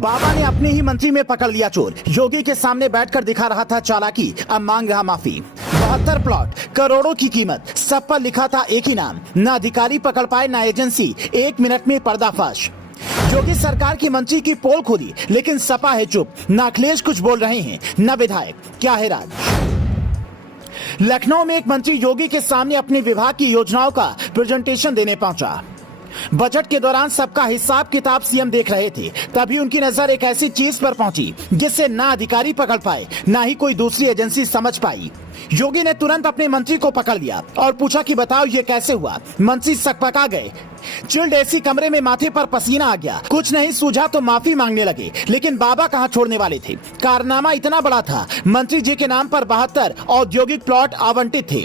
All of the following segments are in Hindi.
बाबा ने अपने ही मंत्री में पकड़ लिया चोर। योगी के सामने बैठकर दिखा रहा था चालाकी, अब मांग रहा माफी। 72 प्लॉट, करोड़ों की कीमत, सब पर लिखा था एक ही नाम। न अधिकारी पकड़ पाए न एजेंसी, 1 मिनट में पर्दाफाश। योगी सरकार की मंत्री की पोल खोली, लेकिन सपा है चुप। न अखिलेश कुछ बोल रहे हैं न विधायक, क्या है राज। लखनऊ में एक मंत्री योगी के सामने अपने विभाग की योजनाओं का प्रेजेंटेशन देने पहुंचा। बजट के दौरान सबका हिसाब किताब सीएम देख रहे थे, तभी उनकी नजर एक ऐसी चीज पर पहुंची जिससे ना अधिकारी पकड़ पाए ना ही कोई दूसरी एजेंसी समझ पाई। योगी ने तुरंत अपने मंत्री को पकड़ लिया और पूछा कि बताओ ये कैसे हुआ। मंत्री सकपका गए। चिल्ड एसी कमरे में माथे पर पसीना आ गया। कुछ नहीं सूझा तो माफी मांगने लगे, लेकिन बाबा कहां छोड़ने वाले थे। कारनामा इतना बड़ा था, मंत्री जी के नाम पर 72 औद्योगिक प्लॉट आवंटित थे,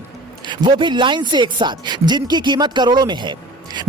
वो भी लाइन से एक साथ, जिनकी कीमत करोड़ों में है।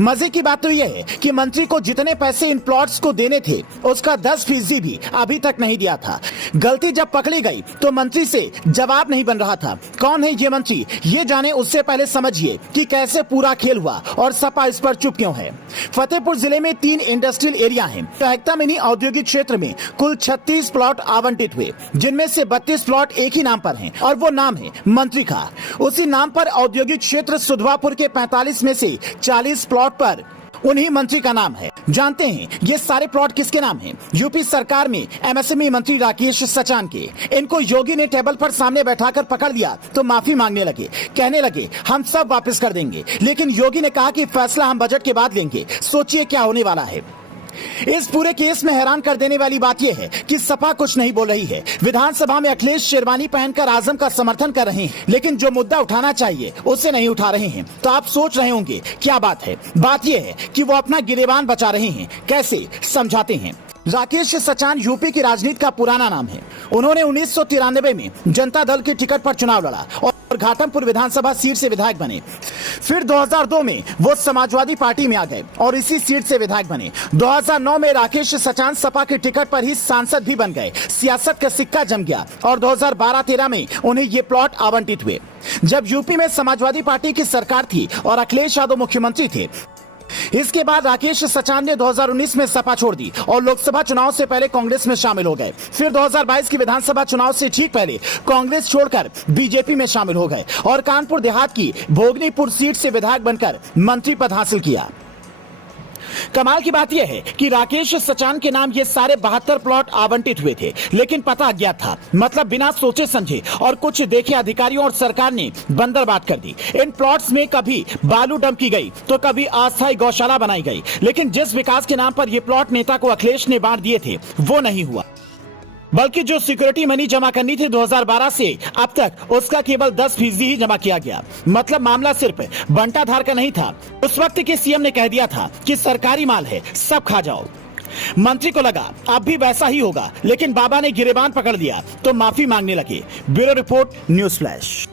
मजे की बात तो यह है कि मंत्री को जितने पैसे इन प्लॉट्स को देने थे उसका 10% भी अभी तक नहीं दिया था। गलती जब पकड़ी गई तो मंत्री से जवाब नहीं बन रहा था। कौन है ये मंत्री, ये जाने उससे पहले समझिए कि कैसे पूरा खेल हुआ और सपा इस पर चुप क्यों है। फतेहपुर जिले में 3 इंडस्ट्रियल एरिया हैं। टहकता मिनी औद्योगिक क्षेत्र में कुल 36 प्लॉट आवंटित हुए, जिनमें से 32 प्लॉट एक ही नाम पर हैं और वो नाम है मंत्री का। उसी नाम पर औद्योगिक क्षेत्र सुधवापुर के 45 में से 40 प्लॉट पर उन्हीं मंत्री का नाम है। जानते हैं ये सारे प्लॉट किसके नाम हैं? यूपी सरकार में एमएसएमई मंत्री राकेश सचान के। इनको योगी ने टेबल पर सामने बैठाकर पकड़ लिया तो माफी मांगने लगे। कहने लगे हम सब वापस कर देंगे, लेकिन योगी ने कहा कि फैसला हम बजट के बाद लेंगे। सोचिए क्या होने वाला है। इस पूरे केस में हैरान कर देने वाली बात यह है कि सपा कुछ नहीं बोल रही है। विधानसभा में अखिलेश शेरवानी पहनकर आजम का समर्थन कर रहे हैं, लेकिन जो मुद्दा उठाना चाहिए उसे नहीं उठा रहे हैं। तो आप सोच रहे होंगे क्या बात है। बात यह है कि वो अपना गिरेबान बचा रहे हैं। कैसे, समझाते हैं। राकेश सचान यूपी की राजनीति का पुराना नाम है। उन्होंने 1993 में जनता दल के टिकट पर चुनाव लड़ा और घाटमपुर विधानसभा सीट से विधायक बने। फिर 2002 में वो समाजवादी पार्टी में आ गए और इसी सीट से विधायक बने। 2009 में राकेश सचान सपा के टिकट पर ही सांसद भी बन गए। सियासत का सिक्का जम गया और 2012-13 में उन्हें ये प्लॉट आवंटित हुए, जब यूपी में समाजवादी पार्टी की सरकार थी और अखिलेश यादव मुख्यमंत्री थे। इसके बाद राकेश सचान ने 2019 में सपा छोड़ दी और लोकसभा चुनाव से पहले कांग्रेस में शामिल हो गए। फिर 2022 की विधानसभा चुनाव से ठीक पहले कांग्रेस छोड़कर बीजेपी में शामिल हो गए और कानपुर देहात की भोगनीपुर सीट से विधायक बनकर मंत्री पद हासिल किया। कमाल की बात यह है कि राकेश सचान के नाम ये सारे 72 प्लॉट आवंटित हुए थे, लेकिन पता अज्ञात था। मतलब बिना सोचे समझे और कुछ देखे अधिकारियों और सरकार ने बंदरबांट कर दी। इन प्लॉट्स में कभी बालू डंप की गई तो कभी अस्थायी गौशाला बनाई गई, लेकिन जिस विकास के नाम पर ये प्लॉट नेता को अखिलेश ने बांट दिए थे वो नहीं हुआ, बल्कि जो सिक्योरिटी मनी जमा करनी थी 2012 से अब तक उसका केवल 10% ही जमा किया गया। मतलब मामला सिर्फ बंटाधार का नहीं था। उस वक्त के सीएम ने कह दिया था कि सरकारी माल है, सब खा जाओ। मंत्री को लगा अब भी वैसा ही होगा, लेकिन बाबा ने गिरेबान पकड़ लिया तो माफी मांगने लगे। Bureau report, news flash.